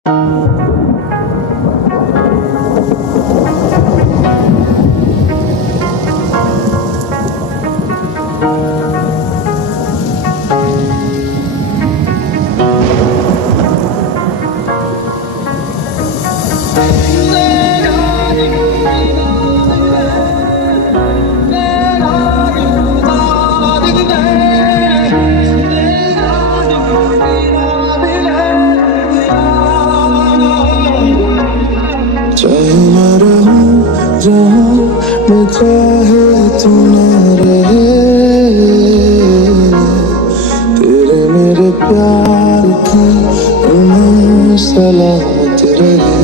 चाहे मैं रहूं जहां मैं चाहे तू ना रहे, तेरे मेरे प्यार की उम्र सलामत रहे।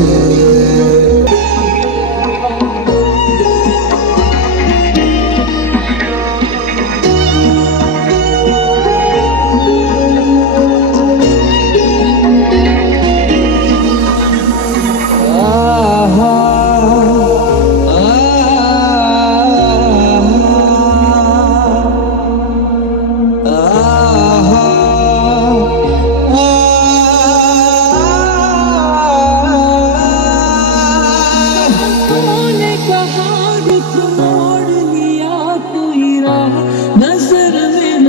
नजर में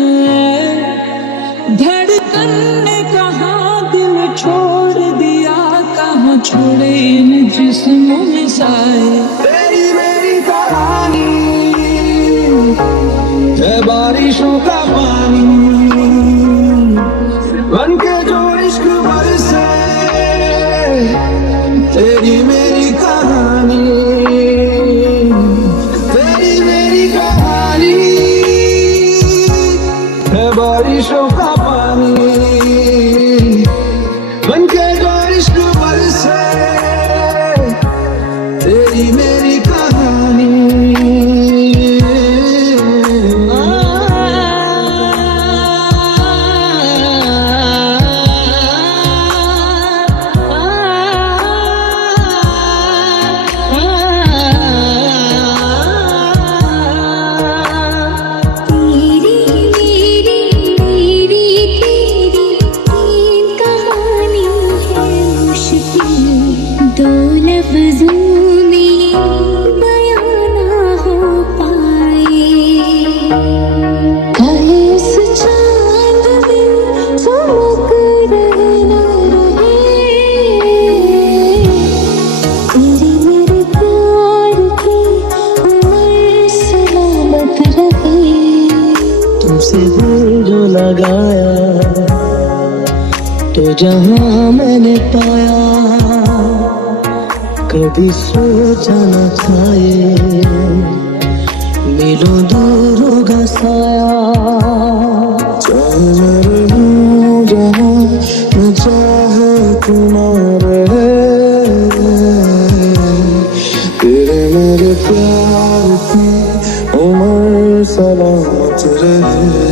धड़कन ने कहा दिल छोड़ दिया, कहाँ छोड़े इन जिस्मों में साए। तेरी मेरी कहानी है बारिशों का पानी, बन के जो इश्क बरसे। तेरी मेरी कहानी, तेरी मेरी कहानी है बारिशों का पानी, बन के जो इश्क बरसे। तेरी मेरी कहानी। दो लफ्ज़ों में बयां ना हो पाए, काहे इस चांद में चमक रहे ना रहे। तेरे मेरे प्यार की उम्र सलामत रहे। तुमसे दिल जो लगाया तो जहां मैंने पाया, कभी सोचा न था ये मिलो दूर होगा साया। चाहे मैं रहूं जहां मैं चाहे तू ना रहे, तेरे मेरे प्यार की उम्र सलामत रहे।